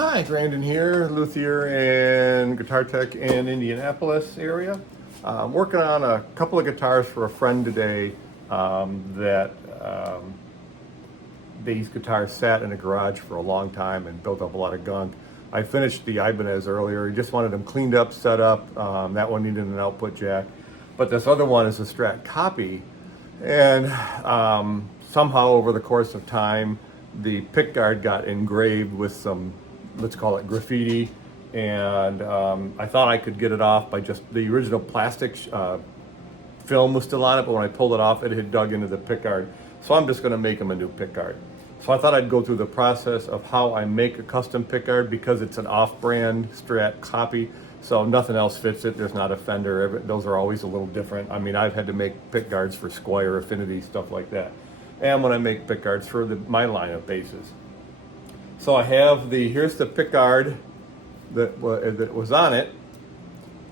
Hi, Brandon here, luthier and guitar tech in Indianapolis area. I'm working on a couple of guitars for a friend today that these guitars sat in a garage for a long time and built up a lot of gunk. I finished the Ibanez earlier. He just wanted them cleaned up, set up. That one needed an output jack. But this other one is a Strat copy. And somehow over the course of time, the pickguard got engraved with some, let's call it graffiti. And I thought I could get it off by just the original plastic film was still on it, but when I pulled it off, it had dug into the pickguard. So I'm just going to make him a new pickguard. So I thought I'd go through the process of how I make a custom pickguard because it's an off-brand Strat copy. So nothing else fits it. There's not a Fender. Those are always a little different. I mean, I've had to make pickguards for Squier, Affinity, stuff like that. And when I make pickguards for my line of basses. So I have here's the pickguard that was on it.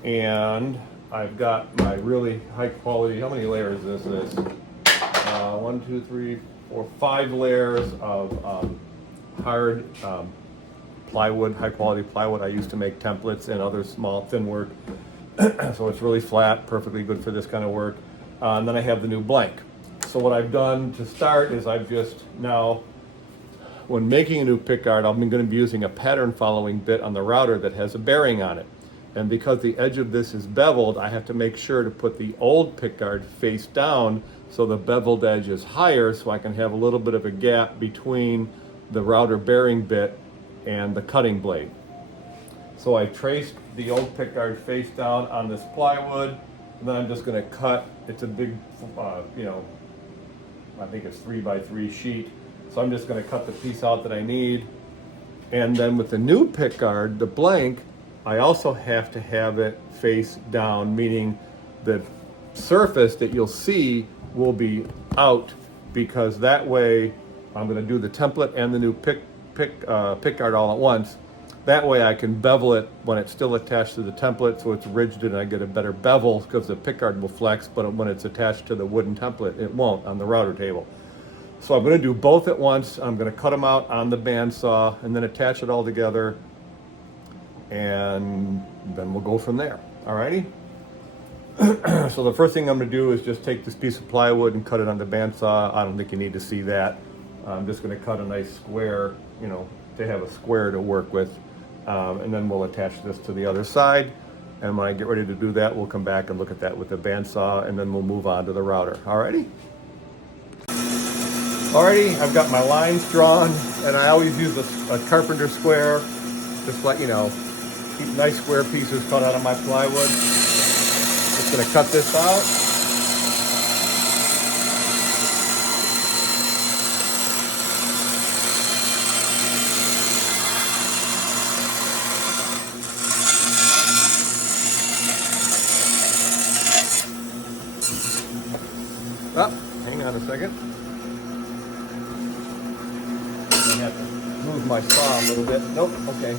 And I've got my really high quality, how many layers is this? 1, 2, 3, 4, 5 layers of hard plywood, high quality plywood. I used to make templates and other small thin work. So it's really flat, perfectly good for this kind of work. And then I have the new blank. So what I've done to start is I've just now, when making a new pickguard, I'm going to be using a pattern following bit on the router that has a bearing on it. And because the edge of this is beveled, I have to make sure to put the old pickguard face down so the beveled edge is higher so I can have a little bit of a gap between the router bearing bit and the cutting blade. So I traced the old pickguard face down on this plywood, and then I'm just going to cut. It's a big, I think it's 3x3 sheet. So I'm just going to cut the piece out that I need. And then with the new pickguard, the blank, I also have to have it face down, meaning the surface that you'll see will be out, because that way I'm going to do the template and the new pickguard all at once. That way I can bevel it when it's still attached to the template, so it's rigid and I get a better bevel because the pickguard will flex, but when it's attached to the wooden template, it won't on the router table. So I'm going to do both at once. I'm going to cut them out on the bandsaw and then attach it all together, and then we'll go from there. Alrighty? So the first thing I'm going to do is just take this piece of plywood and cut it on the bandsaw. I don't think you need to see that. I'm just going to cut a nice square, to have a square to work with. And then we'll attach this to the other side. And when I get ready to do that, we'll come back and look at that with the bandsaw, and then we'll move on to the router. Alrighty? Alrighty, I've got my lines drawn, and I always use a carpenter square, just like, keep nice square pieces cut out of my plywood. Just gonna cut this out. Oh, hang on a second. I have to move my saw a little bit. Nope, okay.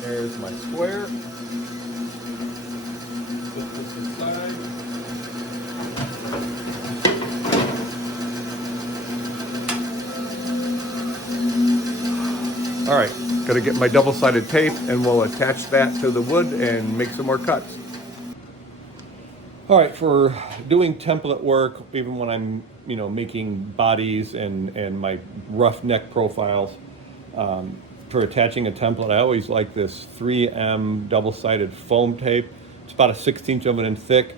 There's my square. Put this aside. All right, got to get my double-sided tape, and we'll attach that to the wood and make some more cuts. All right, for doing template work, even when I'm, making bodies and my rough neck profiles, for attaching a template, I always like this 3M double-sided foam tape. It's about a 1/16 of an inch thick.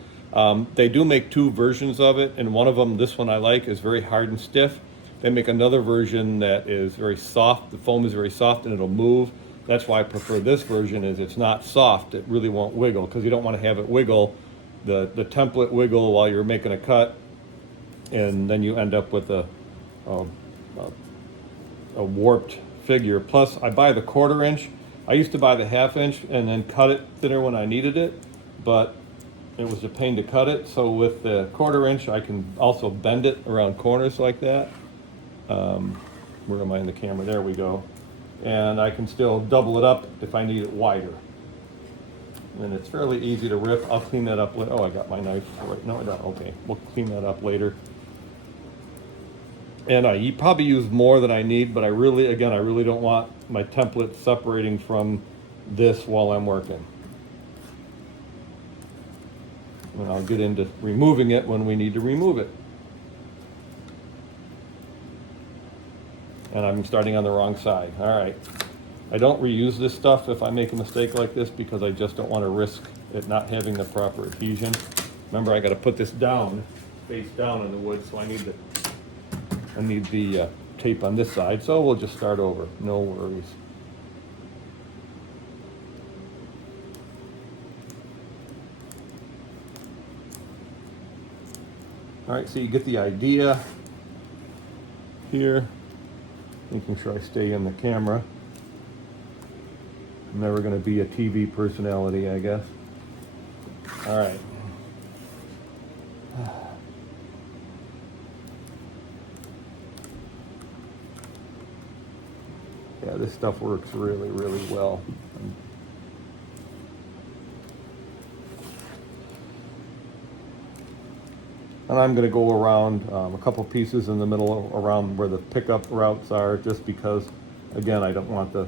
They do make two versions of it, and one of them, this one I like, is very hard and stiff. They make another version that is very soft. The foam is very soft and it'll move. That's why I prefer this version, is it's not soft. It really won't wiggle, because you don't want to have it wiggle, the template wiggle while you're making a cut, and then you end up with a warped figure. Plus, I buy the 1/4 inch. I used to buy the 1/2 inch and then cut it thinner when I needed it, but it was a pain to cut it. So with the 1/4 inch, I can also bend it around corners like that. Where am I in the camera? There we go. And I can still double it up if I need it wider. And it's fairly easy to rip. I'll clean that up. Oh, I got my knife. No, I don't. Okay, we'll clean that up later. And I probably use more than I need, but I really don't want my template separating from this while I'm working. And I'll get into removing it when we need to remove it. And I'm starting on the wrong side. All right. I don't reuse this stuff if I make a mistake like this because I just don't want to risk it not having the proper adhesion. Remember, I got to put this down, face down in the wood, so I need the tape on this side. So we'll just start over. No worries. All right, so you get the idea here. Making sure I stay in the camera. I'm never going to be a TV personality, I guess. All right. Yeah, this stuff works really, really well. And I'm going to go around a couple pieces in the middle around where the pickup routes are, just because, again, I don't want the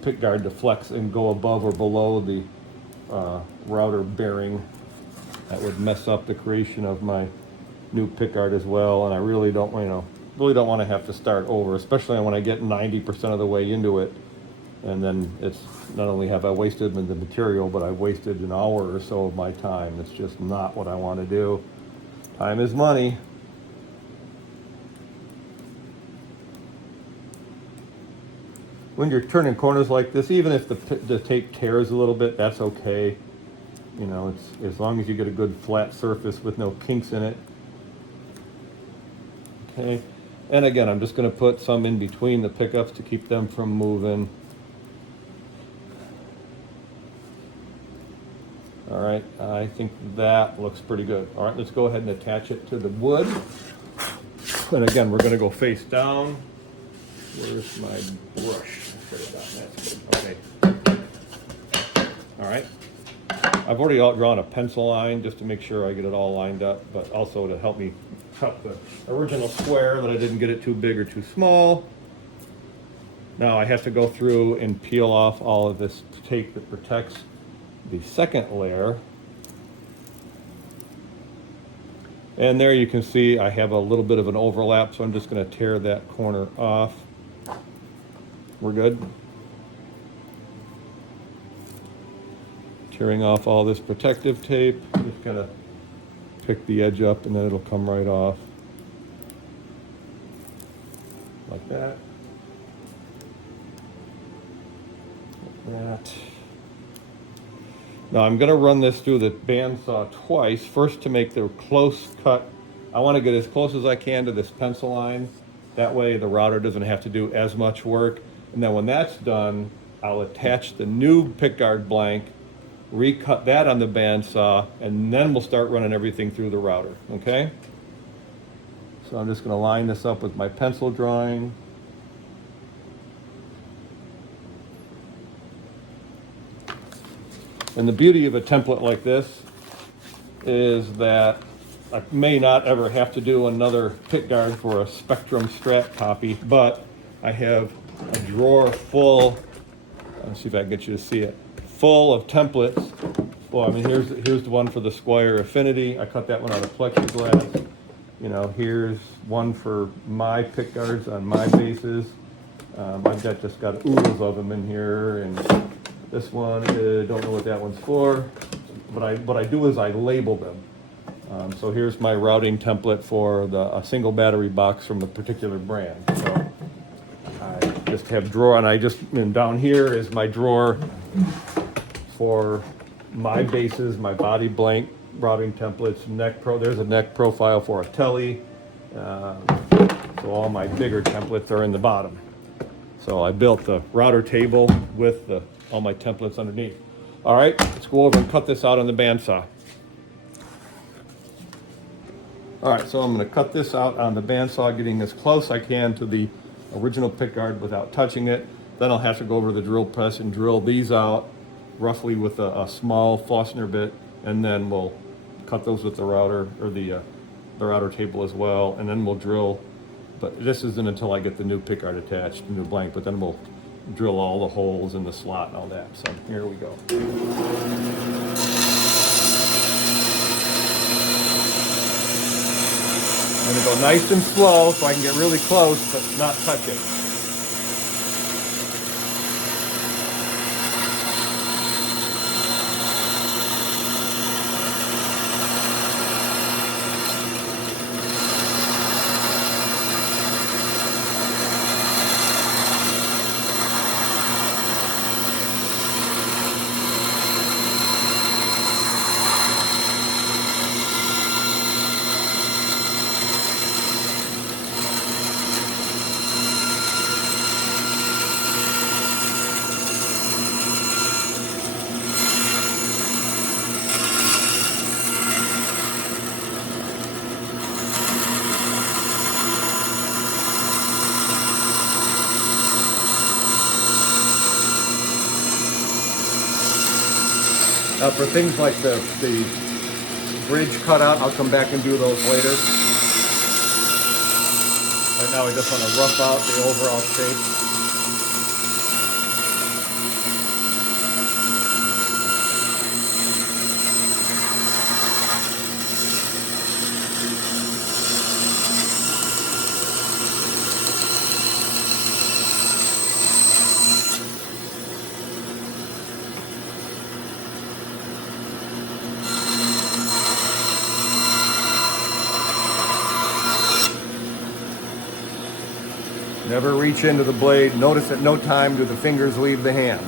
pick guard to flex and go above or below the router bearing. That would mess up the creation of my new pick guard as well. And I really don't, really don't want to have to start over, especially when I get 90% of the way into it. And then it's not only have I wasted the material, but I've wasted an hour or so of my time. It's just not what I want to do. Time is money. When you're turning corners like this, even if the tape tears a little bit, that's okay. You know, it's as long as you get a good flat surface with no kinks in it. Okay, and again, I'm just going to put some in between the pickups to keep them from moving. All right, I think that looks pretty good. All right, let's go ahead and attach it to the wood. And again, we're going to go face down. Where's my brush? That's good. Okay. All right. I've already drawn a pencil line just to make sure I get it all lined up, but also to help me cut the original square that I didn't get it too big or too small. Now I have to go through and peel off all of this tape that protects the second layer. And there you can see I have a little bit of an overlap, so I'm just going to tear that corner off. We're good. Tearing off all this protective tape. Just going to pick the edge up and then it'll come right off. Like that. Like that. Now I'm going to run this through the bandsaw twice. First to make the close cut. I want to get as close as I can to this pencil line. That way the router doesn't have to do as much work. And then when that's done, I'll attach the new pickguard blank, recut that on the bandsaw, and then we'll start running everything through the router, okay? So I'm just going to line this up with my pencil drawing. And the beauty of a template like this is that I may not ever have to do another pickguard for a Spectrum Strat copy, but I have a drawer full, let's see if I can get you to see it, full of templates. Well, I mean, here's the one for the Squier Affinity. I cut that one out of plexiglass. You know, here's one for my pickguards on my bases. I've just got oodles of them in here, and this one, don't know what that one's for, but what I do is I label them. So here's my routing template for a single battery box from a particular brand. So I just have drawer, and down here is my drawer for my bases, my body blank routing templates, there's a neck profile for a telly. So all my bigger templates are in the bottom. So I built the router table with all my templates underneath. All right, let's go over and cut this out on the bandsaw. All right, so I'm going to cut this out on the bandsaw, getting as close I can to the original pickguard without touching it. Then I'll have to go over to the drill press and drill these out. roughly with a small Forstner bit, and then we'll cut those with the router, or the router table as well, and then we'll drill. But this isn't until I get the new pickguard attached, the new blank, but then we'll drill all the holes in the slot and all that. So here we go. I'm gonna go nice and slow so I can get really close, but not touch it. For things like the bridge cutout, I'll come back and do those later. Right now we just want to rough out the overall shape. Never reach into the blade. Notice at no time do the fingers leave the hand.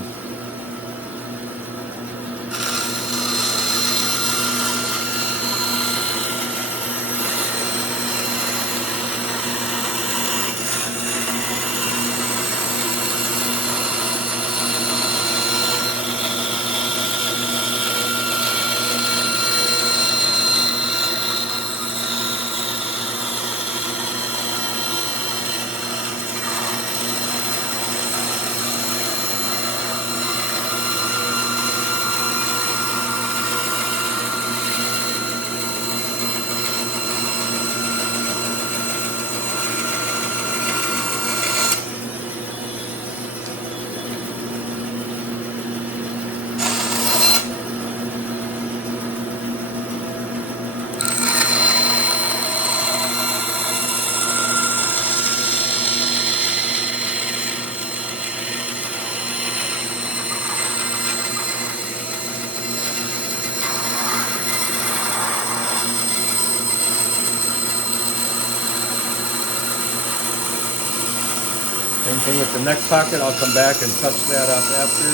Same thing with the neck pocket. I'll come back and touch that up after.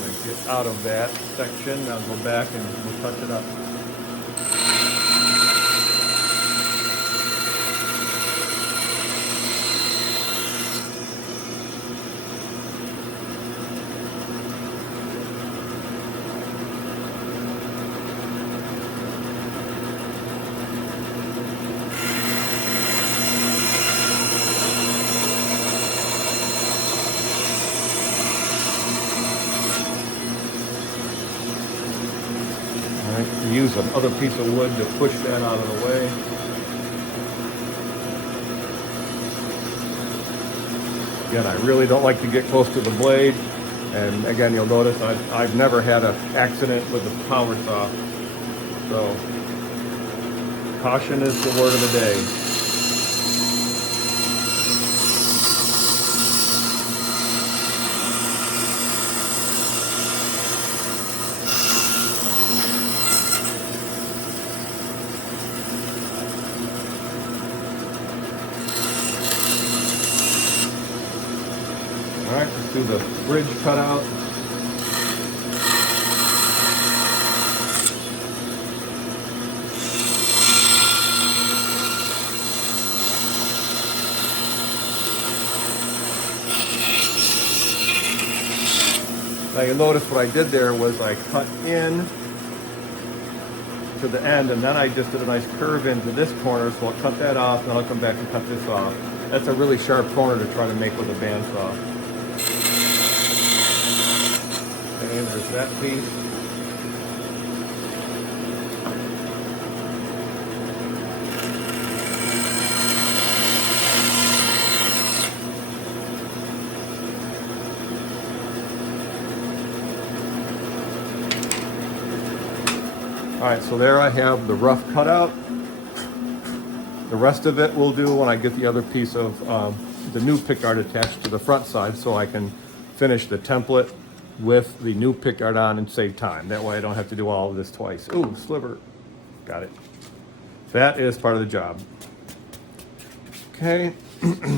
Gonna get out of that section. I'll go back and we'll touch it up. Use another piece of wood to push that out of the way. Again, I really don't like to get close to the blade. And again, you'll notice I've never had an accident with a power saw. So, caution is the word of the day. Alright, let's do the bridge cutout. Now you'll notice what I did there was I cut in to the end, and then I just did a nice curve into this corner, so I'll cut that off, and then I'll come back and cut this off. That's a really sharp corner to try to make with a bandsaw. Okay, there's that piece. All right, so there I have the rough cutout. The rest of it we'll do when I get the other piece of the new pickguard attached to the front side, so I can finish the template with the new pickguard on and save time. That way I don't have to do all of this twice. Ooh, sliver. Got it. That is part of the job. Okay,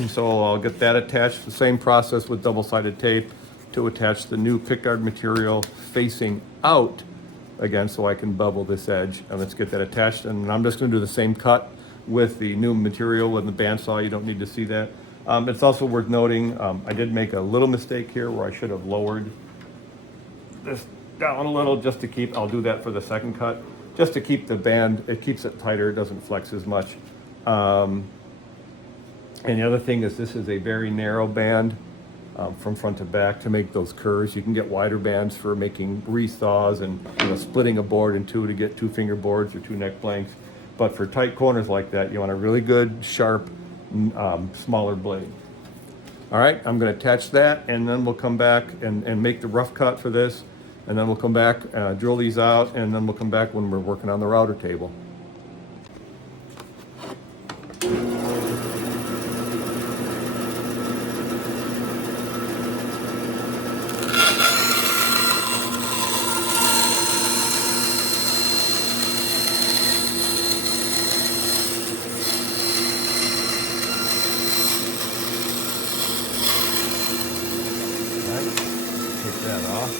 so I'll get that attached. The same process with double-sided tape to attach the new pickguard material facing out again, so I can bevel this edge. And let's get that attached. And I'm just going to do the same cut with the new material with the bandsaw. You don't need to see that. It's also worth noting, I did make a little mistake here where I should have lowered this down a little just to keep, I'll do that for the second cut, just to keep the band, it keeps it tighter, it doesn't flex as much. And the other thing is this is a very narrow band from front to back to make those curves. You can get wider bands for making resaws and splitting a board in two to get 2-finger boards or 2 neck blanks. But for tight corners like that, you want a really good, sharp, smaller blade. All right, I'm going to attach that, and then we'll come back and make the rough cut for this, and then we'll come back, drill these out, and then we'll come back when we're working on the router table. Take that off.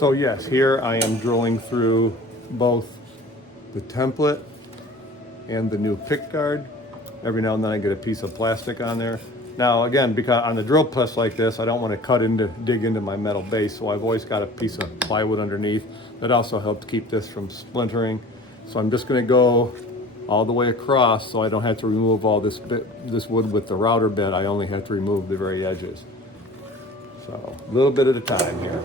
So yes, here I am drilling through both the template and the new pick guard. Every now and then I get a piece of plastic on there. Now again, because on the drill press like this, I don't want to dig into my metal base, so I've always got a piece of plywood underneath. That also helps keep this from splintering. So I'm just going to go all the way across, so I don't have to remove all this wood with the router bit. I only have to remove the very edges. So a little bit at a time here.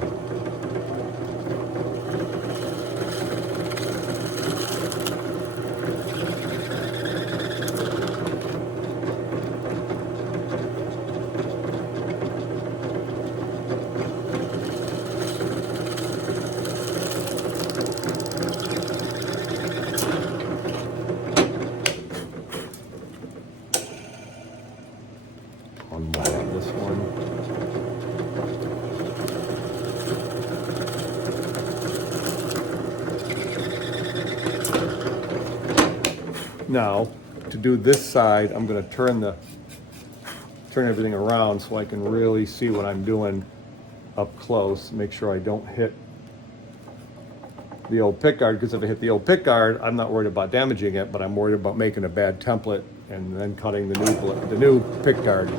One more on this one. Now, to do this side, I'm going to turn everything around so I can really see what I'm doing up close. Make sure I don't hit the old pick guard, because if I hit the old pick guard, I'm not worried about damaging it, but I'm worried about making a bad template and then cutting the new pick guard.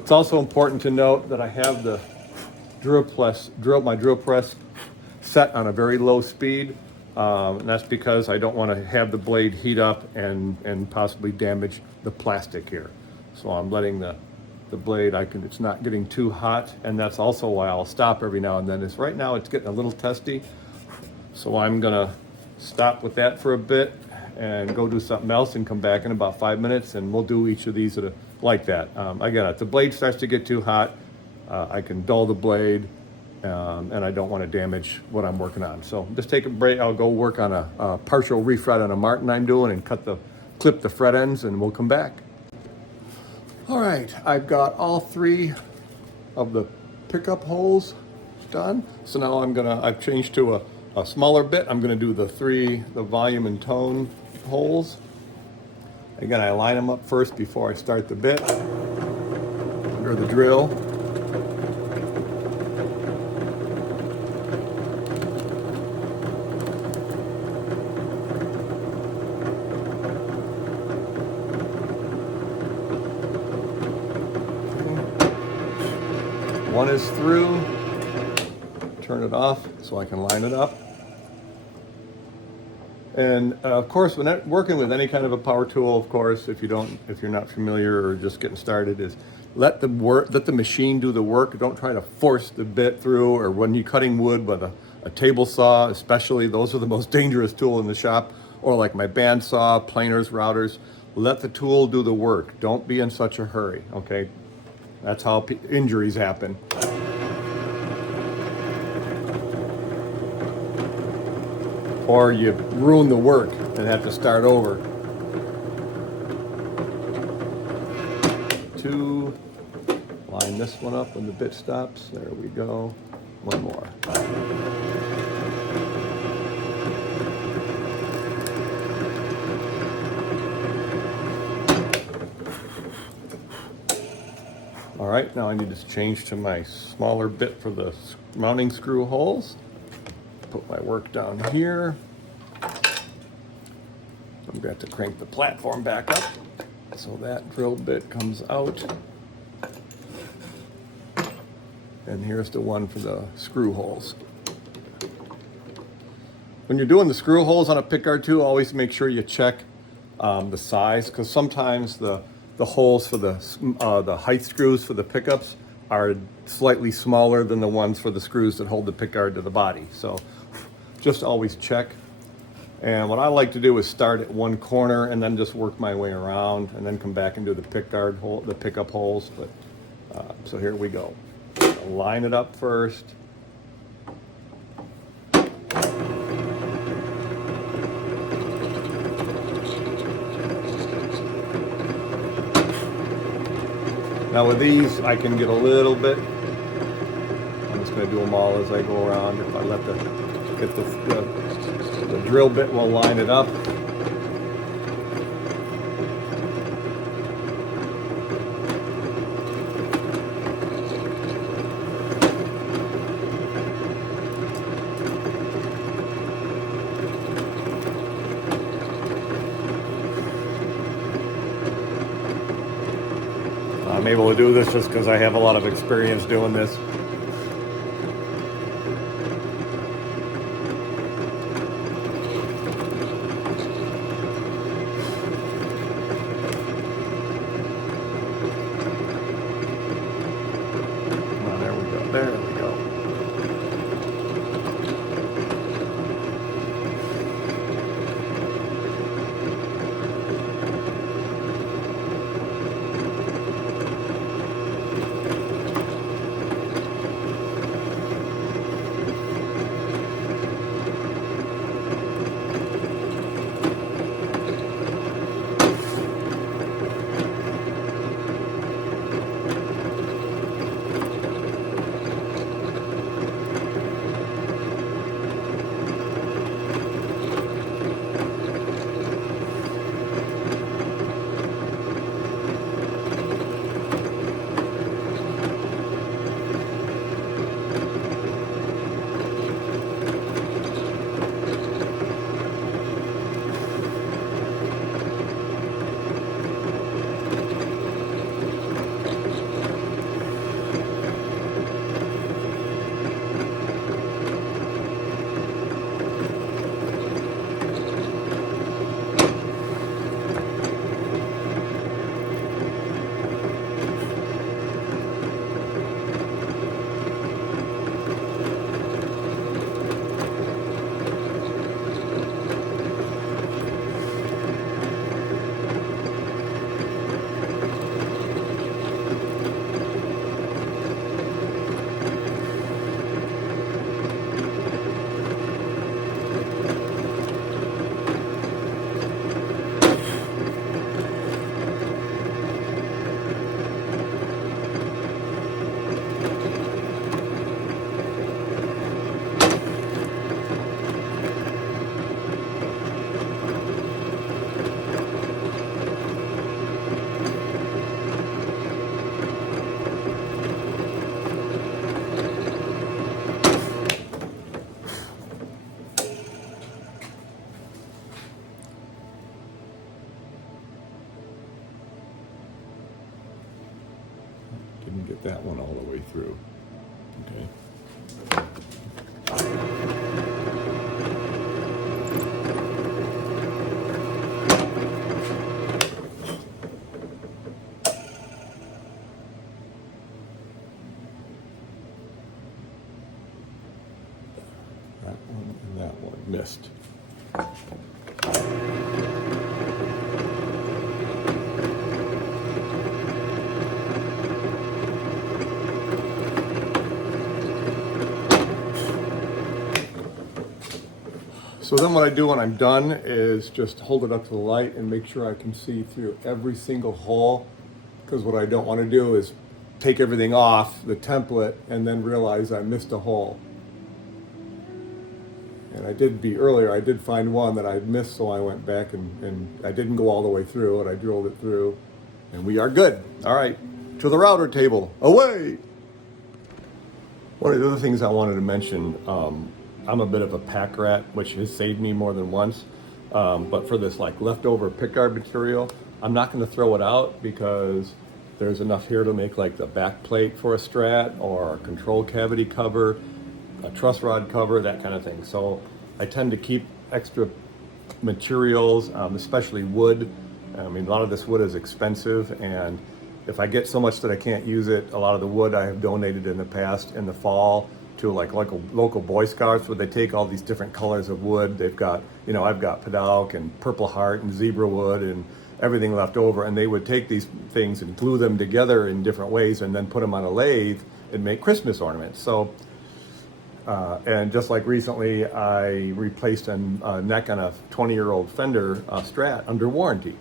It's also important to note that I have the my drill press set on a very low speed. And that's because I don't want to have the blade heat up and possibly damage the plastic here. So I'm letting the blade, it's not getting too hot, and that's also why I'll stop every now and then. Is right now it's getting a little testy. So I'm gonna stop with that for a bit and go do something else and come back in about 5 minutes, and we'll do each of these like that. Again, if the blade starts to get too hot, I can dull the blade, and I don't want to damage what I'm working on. So just take a break. I'll go work on a partial refret on a Martin I'm doing and clip the fret ends, and we'll come back. All right, I've got all 3 of the pickup holes done. So now I've changed to a smaller bit. I'm gonna do the volume and tone holes. Again, I line them up first before I start the bit or the drill. One is through. Turn it off so I can line it up. And of course, when working with any kind of a power tool, of course, if you're not familiar or just getting started, is let the machine do the work. Don't try to force the bit through, or when you're cutting wood with a table saw, especially, those are the most dangerous tool in the shop, or like my band saw, planers, routers. Let the tool do the work. Don't be in such a hurry, okay? That's how injuries happen. Or you ruin the work and have to start over. 2, line this one up when the bit stops. There we go. One more. All right, now I need to change to my smaller bit for the mounting screw holes. Put my work down here. I'm going to have to crank the platform back up so that drill bit comes out. And here's the one for the screw holes. When you're doing the screw holes on a pickguard too, always make sure you check the size, because sometimes the holes for the height screws for the pickups are slightly smaller than the ones for the screws that hold the pickguard to the body. So just always check. And what I like to do is start at one corner and then just work my way around, and then come back and do the pickup holes. But so here we go. Line it up first. Now with these, I can get a little bit. I'm just going to do them all as I go around. If I let the drill bit will line it up. I'm able to do this just because I have a lot of experience doing this. There we go. There we go. Didn't get that one all the way through. Okay. That one and that one missed. So then what I do when I'm done is just hold it up to the light and make sure I can see through every single hole, because what I don't want to do is take everything off the template and then realize I missed a hole. And I did find one that I missed, so I went back and I didn't go all the way through it. I drilled it through, and we are good. All right, to the router table, away! One of the other things I wanted to mention, I'm a bit of a pack rat, which has saved me more than once. But for this like leftover pickguard material, I'm not going to throw it out because there's enough here to make like the back plate for a Strat or a control cavity cover, a truss rod cover, that kind of thing. So I tend to keep extra materials, especially wood. I mean, a lot of this wood is expensive, and if I get so much that I can't use it, a lot of the wood I have donated in the past in the fall to like local Boy Scouts, where they take all these different colors of wood. They've got, I've got Padauk and Purple Heart and Zebra Wood and everything left over, and they would take these things and glue them together in different ways and then put them on a lathe and make Christmas ornaments. So, and just like recently, I replaced a neck on a 20-year-old Fender Strat under warranty.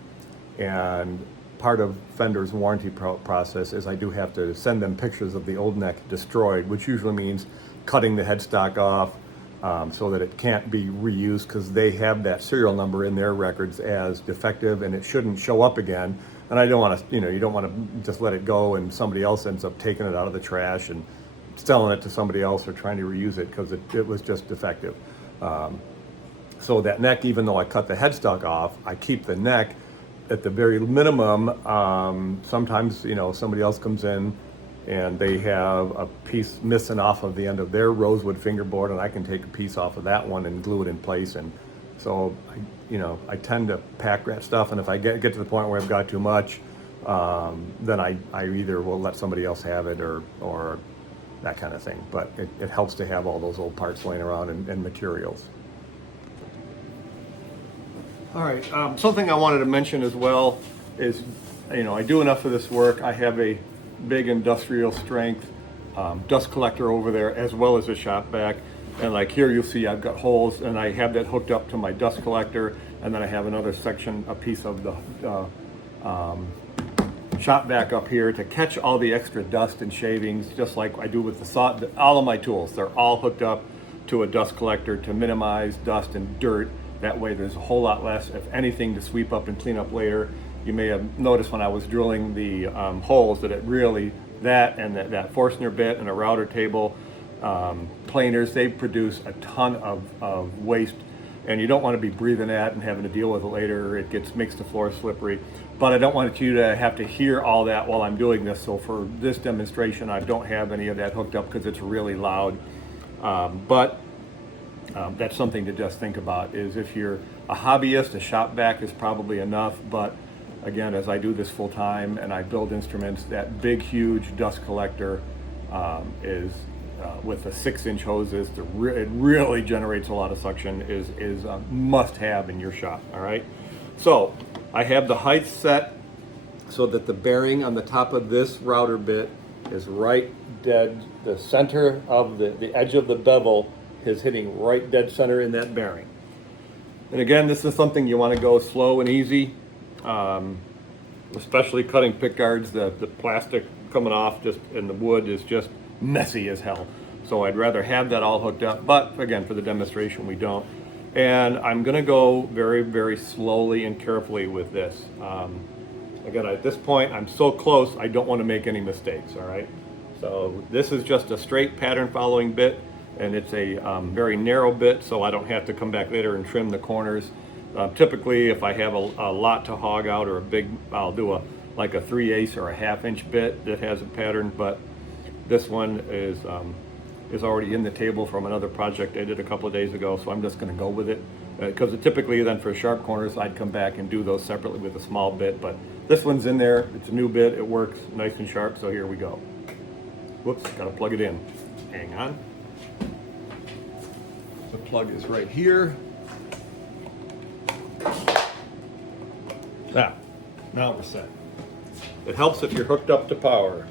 And part of Fender's warranty process is I do have to send them pictures of the old neck destroyed, which usually means cutting the headstock off so that it can't be reused, because they have that serial number in their records as defective and it shouldn't show up again. And I don't want to, you don't want to just let it go and somebody else ends up taking it out of the trash and selling it to somebody else or trying to reuse it because it was just defective. So that neck, even though I cut the headstock off, I keep the neck at the very minimum, sometimes, you know, somebody else comes in and they have a piece missing off of the end of their rosewood fingerboard, and I can take a piece off of that one and glue it in place. And so, I tend to pack that stuff, and if I get to the point where I've got too much, then I either will let somebody else have it or that kind of thing. But it helps to have all those old parts laying around and materials. All right, something I wanted to mention as well is, I do enough of this work. I have a big industrial strength dust collector over there, as well as a shop vac. And like here, you'll see I've got holes, and I have that hooked up to my dust collector, and then I have another section, a piece of the shop vac up here to catch all the extra dust and shavings, just like I do with the saw. All of my tools, they're all hooked up to a dust collector to minimize dust and dirt. That way there's a whole lot less, if anything, to sweep up and clean up later. You may have noticed when I was drilling the holes that it really, that and that Forstner bit and a router table, planers, they produce a ton of waste, and you don't want to be breathing that and having to deal with it later. It makes the floor slippery. But I don't want you to have to hear all that while I'm doing this. So for this demonstration, I don't have any of that hooked up because it's really loud. But that's something to just think about, is if you're a hobbyist, a shop vac is probably enough. But again, as I do this full time and I build instruments, that big, huge dust collector is with the 6-inch hoses, it really generates a lot of suction, is a must have in your shop. All right. So I have the height set so that the bearing on the top of this router bit is right dead, the center of the edge of the bevel is hitting right dead center in that bearing. And again, this is something you want to go slow and easy, especially cutting pick guards. The plastic coming off and the wood is just messy as hell. So I'd rather have that all hooked up, but again, for the demonstration, we don't. And I'm gonna go very, very slowly and carefully with this. Again, at this point, I'm so close, I don't want to make any mistakes, all right? So this is just a straight pattern following bit, and it's a very narrow bit, so I don't have to come back later and trim the corners. Typically, if I have a lot to hog out or a big, I'll do like a 3/8 or a 1/2-inch bit that has a pattern, but this one is already in the table from another project I did a couple of days ago, so I'm just going to go with it. Because typically then for sharp corners, I'd come back and do those separately with a small bit, but this one's in there. It's a new bit. It works nice and sharp, so here we go. Whoops, got to plug it in. Hang on. The plug is right here. Now we're set. It helps if you're hooked up to power.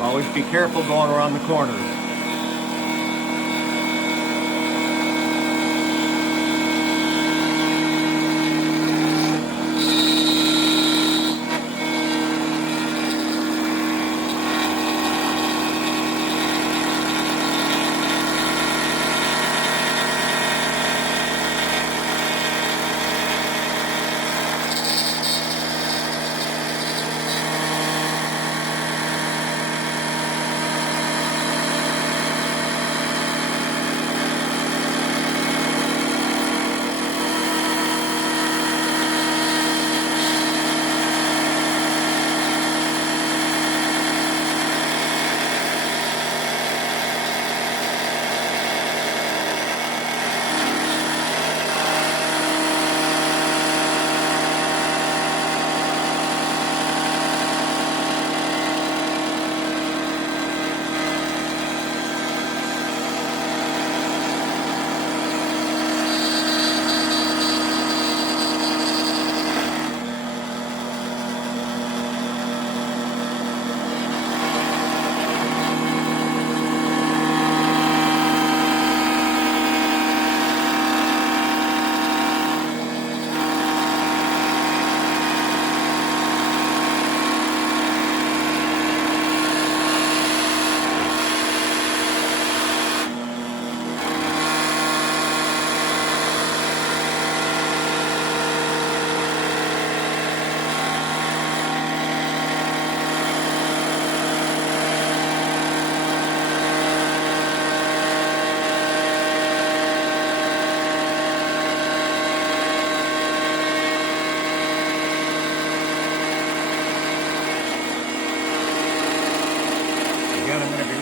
Always be careful going around the corners.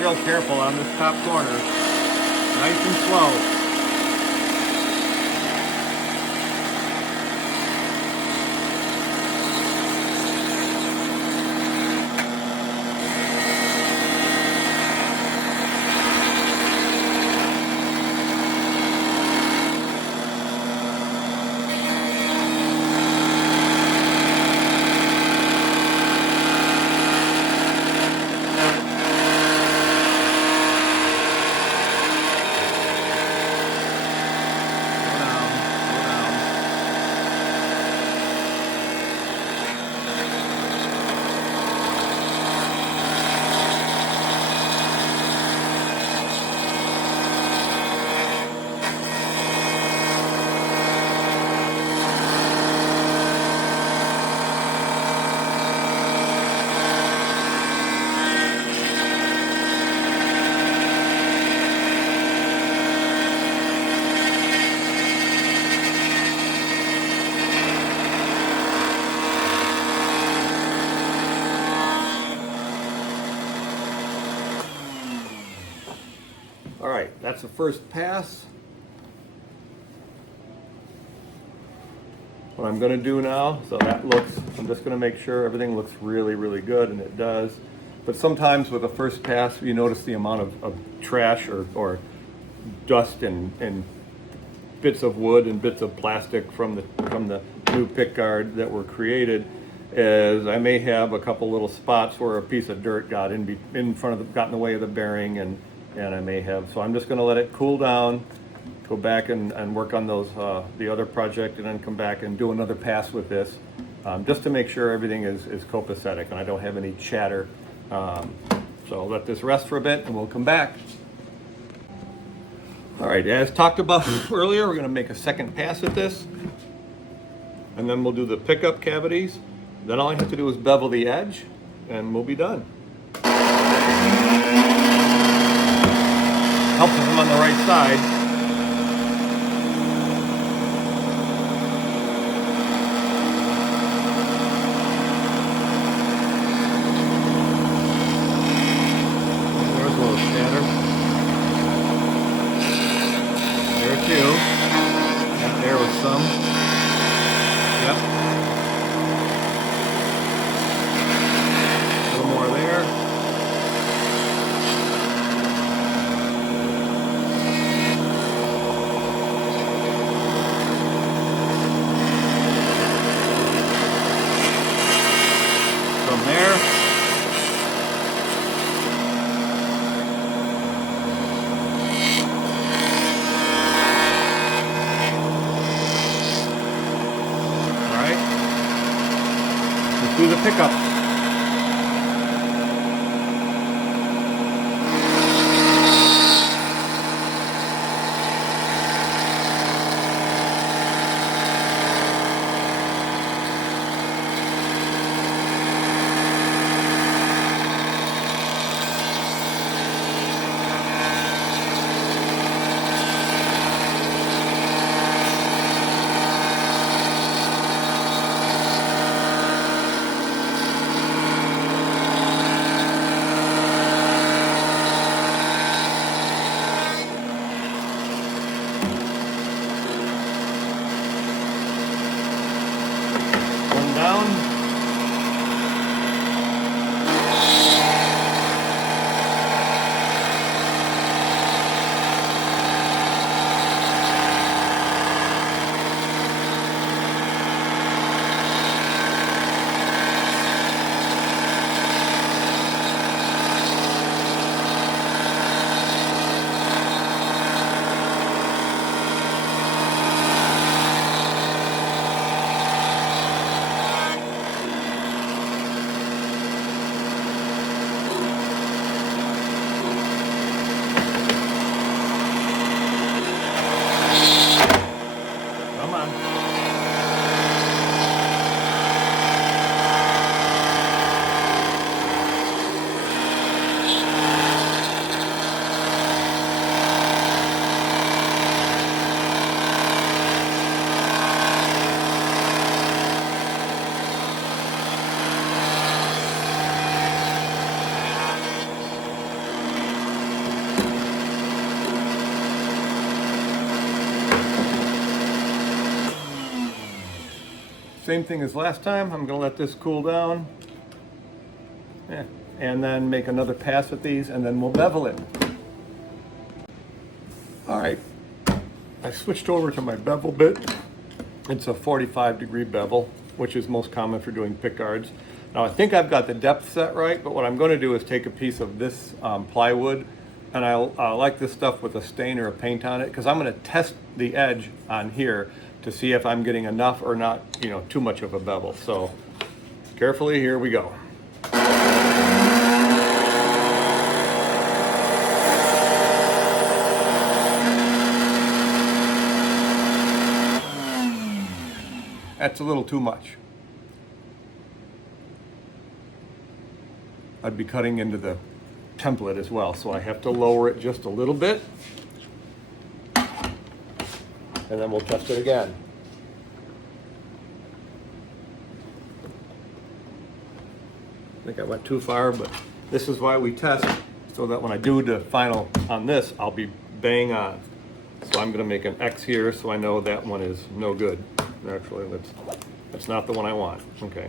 real careful on this top corner. Nice and slow. All right, that's the first pass. What I'm gonna do now, so that looks, I'm just gonna make sure everything looks really, really good, and it does. But sometimes with the first pass, you notice the amount of trash or dust and bits of wood and bits of plastic from the new pick guard that were created. Is I may have a couple little spots where a piece of dirt got in front of got in the way of the bearing, and I may have, so I'm just going to let it cool down, go back and work on those the other project, and then come back and do another pass with this, just to make sure everything is copacetic and I don't have any chatter. So I'll let this rest for a bit and we'll come back. All right, as talked about earlier, we're going to make a second pass at this, and then we'll do the pickup cavities. Then all I have to do is bevel the edge and we'll be done. Helps if I'm on the right side. There's a little scatter. There too. And there was some. Yep. A little more there. Do the pickup. same thing as last time. I'm gonna let this cool down. And then make another pass at these, and then we'll bevel it. All right, I switched over to my bevel bit. It's a 45-degree bevel, which is most common for doing pickguards. Now I think I've got the depth set right, but what I'm going to do is take a piece of this plywood, and I like this stuff with a stain or a paint on it, because I'm going to test the edge on here to see if I'm getting enough or not, you know, too much of a bevel. So carefully, here we go. That's a little too much. I'd be cutting into the template as well, so I have to lower it just a little bit. And then we'll test it again. I think I went too far, but this is why we test, so that when I do the final on this, I'll be bang on. So I'm going to make an X here so I know that one is no good. Actually, that's not the one I want. Okay.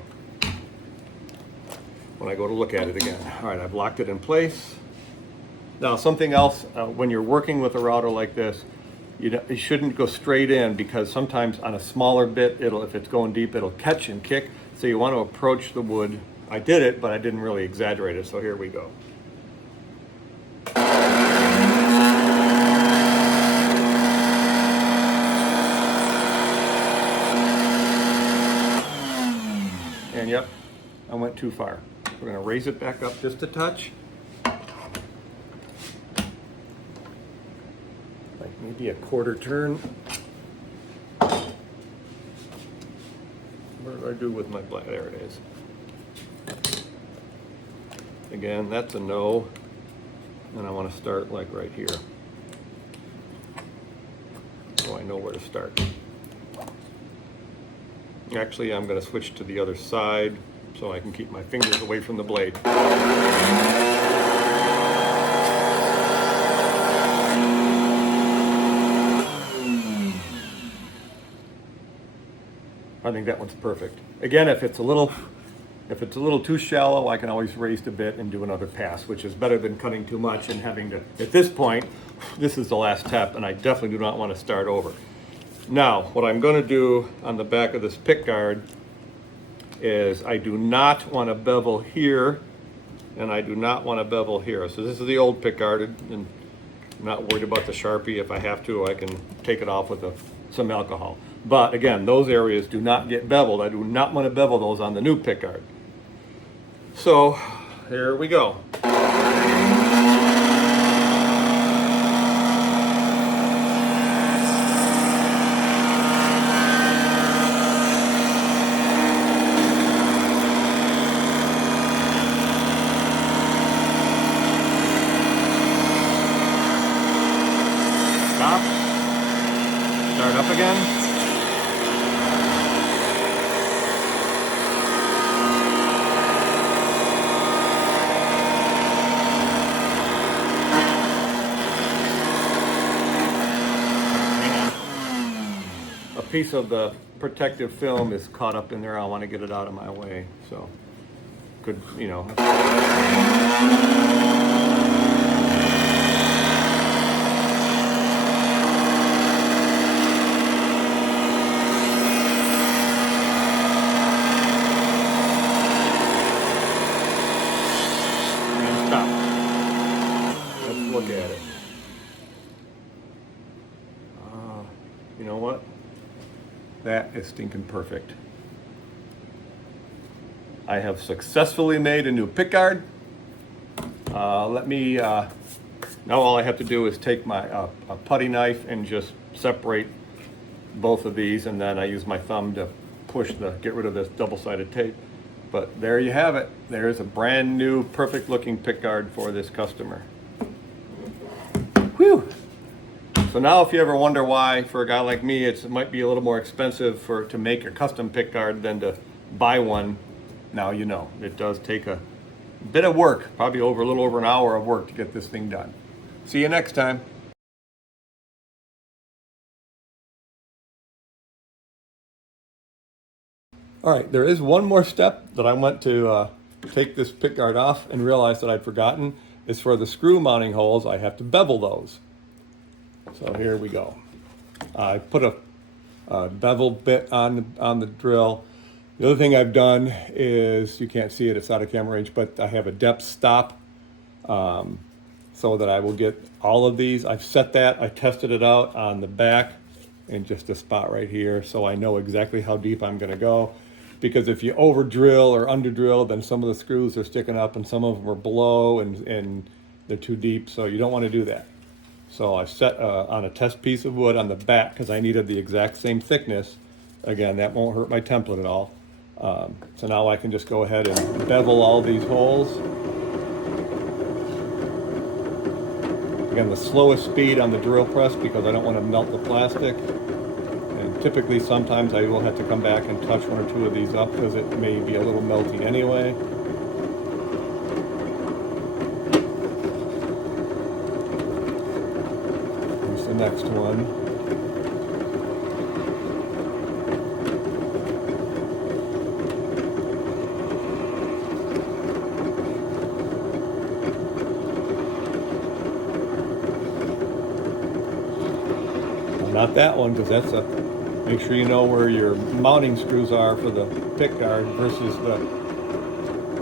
When I go to look at it again. All right, I've locked it in place. Now, something else, when you're working with a router like this, you shouldn't go straight in, because sometimes on a smaller bit, if it's going deep, it'll catch and kick. So you want to approach the wood. I did it, but I didn't really exaggerate it. So here we go. And yep, I went too far. We're going to raise it back up just a touch. Like maybe a quarter turn. What do I do with my black? There it is. Again, that's a no. And I want to start like right here. So I know where to start. Actually, I'm going to switch to the other side so I can keep my fingers away from the blade. I think that one's perfect. Again, if it's a little too shallow, I can always raise the bit and do another pass, which is better than cutting too much and having to, at this point, this is the last step, and I definitely do not want to start over. Now, what I'm going to do on the back of this pickguard is I do not want to bevel here, and I do not want to bevel here. So this is the old pickguard, and I'm not worried about the Sharpie. If I have to, I can take it off with some alcohol. But again, those areas do not get beveled. I do not want to bevel those on the new pickguard. So here we go. Stop. Start up again. A piece of the protective film is caught up in there. I want to get it out of my way. So, could, you know. Look at it. You know what? That is stinking perfect. I have successfully made a new pickguard. Now all I have to do is take my a putty knife and just separate both of these, and then I use my thumb to get rid of this double-sided tape. But there you have it. There's a brand new, perfect looking pickguard for this customer. Whew. So now if you ever wonder why, for a guy like me, it might be a little more expensive to make a custom pickguard than to buy one, now you know. It does take a bit of work, probably a little over an hour of work to get this thing done. See you next time. All right, there is one more step that I went to take this pickguard off and realized that I'd forgotten. Is for the screw mounting holes, I have to bevel those. So here we go. I put a bevel bit on the drill. The other thing I've done is, you can't see it, it's out of camera range, but I have a depth stop so that I will get all of these. I've set that, I tested it out on the back in just a spot right here, so I know exactly how deep I'm gonna go. Because if you over drill or under drill, then some of the screws are sticking up and some of them are below and they're too deep, so you don't wanna do that. So I set on a test piece of wood on the back because I needed the exact same thickness. Again, that won't hurt my template at all. So now I can just go ahead and bevel all these holes. Again, the slowest speed on the drill press because I don't want to melt the plastic. And typically sometimes I will have to come back and touch one or two of these up because it may be a little melty anyway. Here's the next one. Not that one, because that's make sure you know where your mounting screws are for the pickguard versus the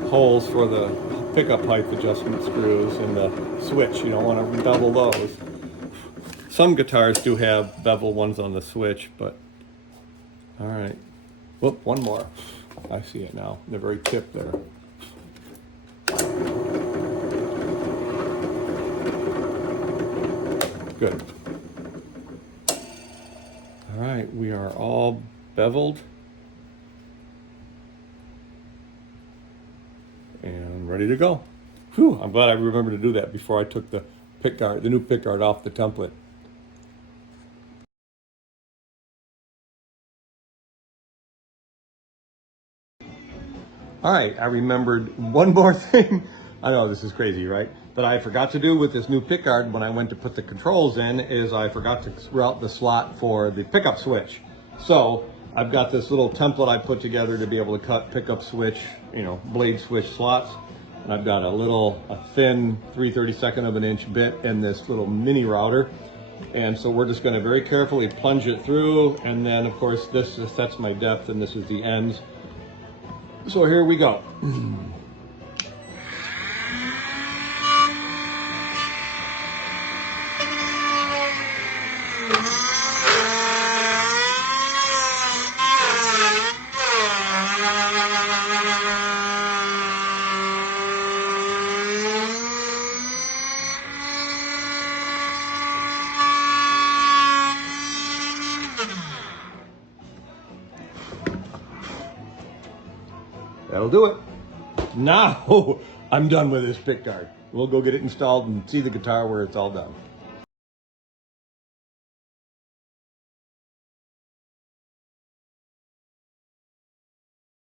holes for the pickup height adjustment screws and the switch. You don't want to bevel those. Some guitars do have bevel ones on the switch, but all right. Whoop, one more. I see it now. The very tip there. Good. All right, we are all beveled and ready to go. Whew, I'm glad I remembered to do that before I took the pickguard, the new pickguard off the template. All right, I remembered one more thing. I know this is crazy, right? That I forgot to do with this new pickguard when I went to put the controls in is I forgot to route the slot for the pickup switch. So I've got this little template I put together to be able to cut pickup switch, blade switch slots. And I've got a thin 3/32 of an inch bit in this little mini router. And so we're just going to very carefully plunge it through. And then of course this sets my depth and this is the ends. So here we go. That'll do it. Now I'm done with this pickguard. We'll go get it installed and see the guitar where it's all done.